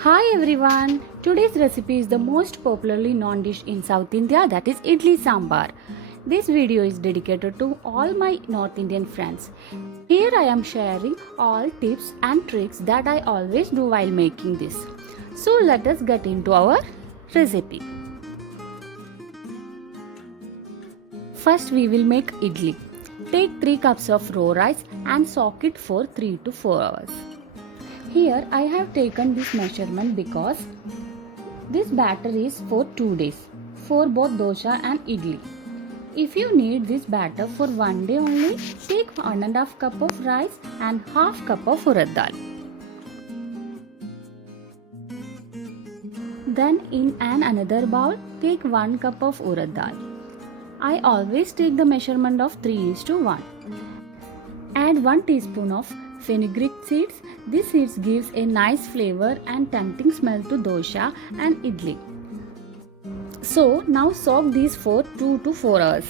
Hi everyone! Today's recipe is the most popularly known dish in South India, that is idli sambar. This video is dedicated to all my North Indian friends. Here I am sharing all tips and tricks that I always do while making this. So let us get into our recipe. First we will make idli. Take 3 cups of raw rice and soak it for 3 to 4 hours. Here I have taken this measurement because this batter is for 2 days for both dosha and idli. If you need this batter for 1 day only, take 1.5 cup of rice and half cup of urad dal. Then in another bowl, take 1 cup of urad dal. I always take the measurement of 3:1. Add 1 teaspoon of fenugreek seeds. These seeds gives a nice flavor and tempting smell to dosha and idli. So now soak these for 2 to 4 hours.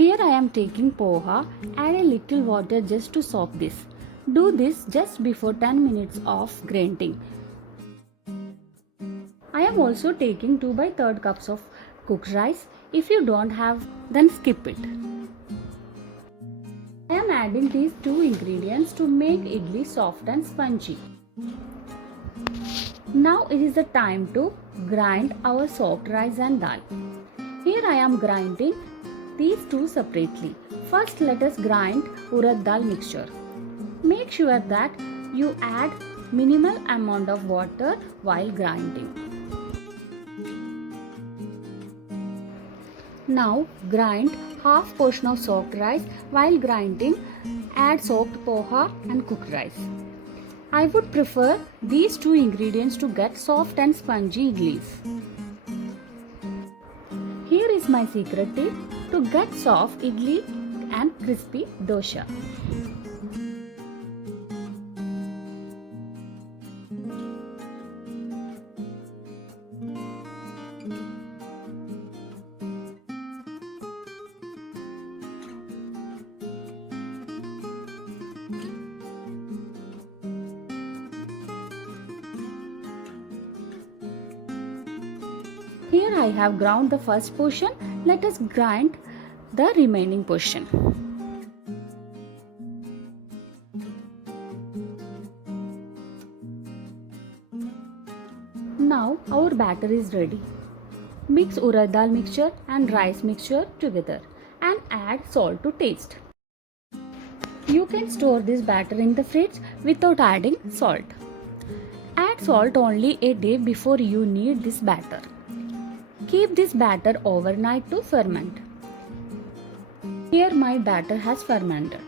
Here I am taking poha. Add a little water just to soak this. Do this just before 10 minutes of grinding. I am also taking 2/3 cups of cooked rice. If you don't have, then skip it. I am adding these 2 ingredients to make idli soft and spongy. Now it is the time to grind our soaked rice and dal. Here I am grinding these two separately. First let us grind urad dal mixture. Make sure that you add minimal amount of water while grinding. Now grind half portion of soaked rice. While grinding, add soaked poha and cooked rice. I would prefer these 2 ingredients to get soft and spongy idlis. Here is my secret tip to get soft idli and crispy dosha. Here I have ground the first portion. Let us grind the remaining portion. Now our batter is ready. Mix urad dal mixture and rice mixture together and add salt to taste. You can store this batter in the fridge without adding salt. Add salt only a day before you need this batter. Keep this batter overnight to ferment. Here my batter has fermented.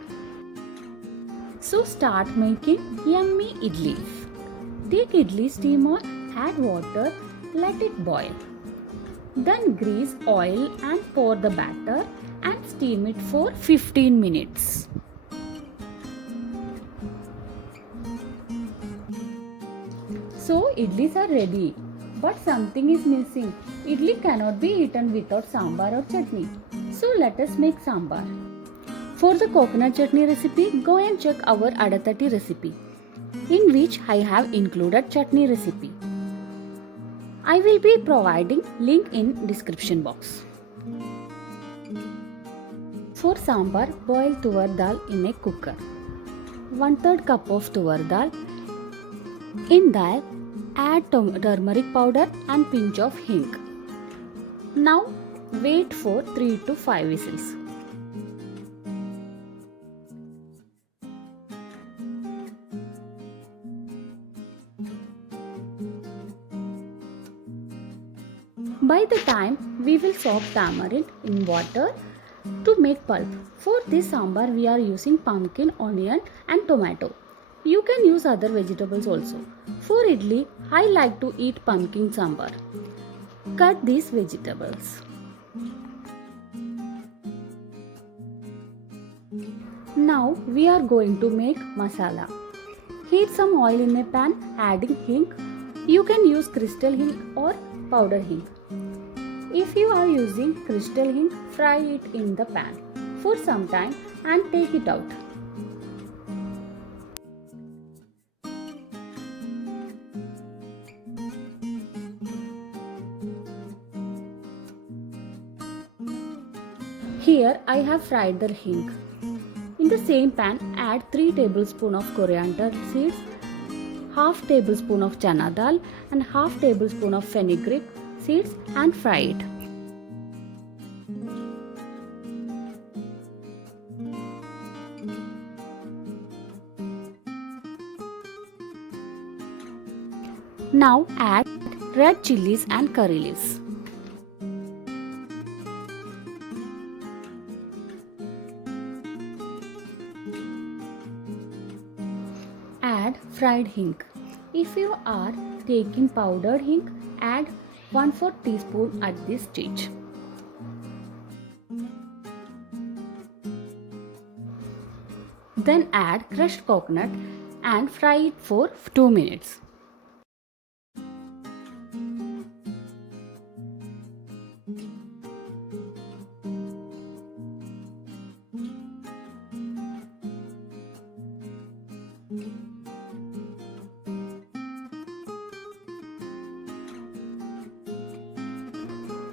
So start making yummy idlis. Take idli steamer, add water, let it boil. Then grease oil and pour the batter and steam it for 15 minutes. So idlis are ready. But something is missing. Idli cannot be eaten without sambar or chutney. So let us make sambar. For the coconut chutney recipe, go and check our Adatati recipe, in which I have included chutney recipe. I will be providing link in description box. For sambar, boil tuvar dal in a cooker. 1/3 cup of tuvar dal. In dal, add turmeric powder and pinch of hing. Now wait for 3 to 5 whistles. By the time we will soak tamarind in water to make pulp. For this sambar we are using pumpkin, onion and tomato. You can use other vegetables also. For idli, I like to eat pumpkin sambar. Cut these vegetables. Now we are going to make masala. Heat some oil in a pan, adding hing. You can use crystal hing or powder hing. If you are using crystal hing, fry it in the pan for some time and take it out. Here I have fried the hing. In the same pan, add 3 tablespoons of coriander seeds, half tablespoon of chana dal and half tablespoon of fenugreek seeds and fry it. Now add red chilies and curry leaves. Add fried hing. If you are taking powdered hing, add 1/4 teaspoon at this stage. Then add crushed coconut and fry it for 2 minutes.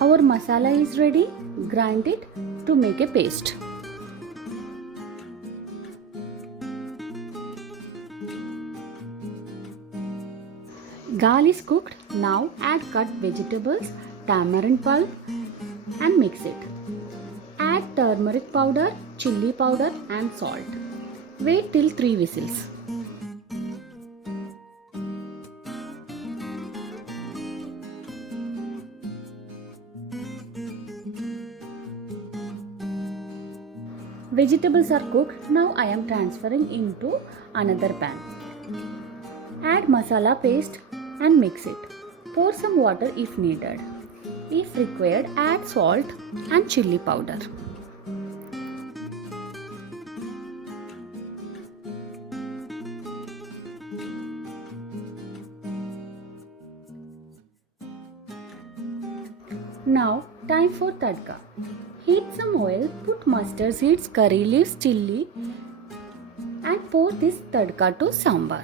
Our masala is ready. Grind it to make a paste. Dal is cooked. Now add cut vegetables, tamarind pulp and mix it. Add turmeric powder, chili powder and salt. Wait till 3 whistles. Vegetables are cooked. Now I am transferring into another pan. Add masala paste and mix it. Pour some water if needed. If required, add salt and chili powder. Now time for tadka. Heat some oil, put mustard seeds, curry leaves, chilli and pour this tadka to sambar.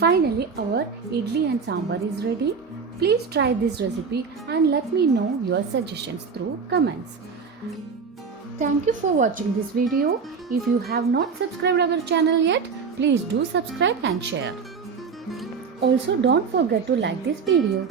Finally, our idli and sambar is ready. Please try this recipe and let me know your suggestions through comments. Thank you for watching this video. If you have not subscribed our channel yet, please do subscribe and share. Also, don't forget to like this video.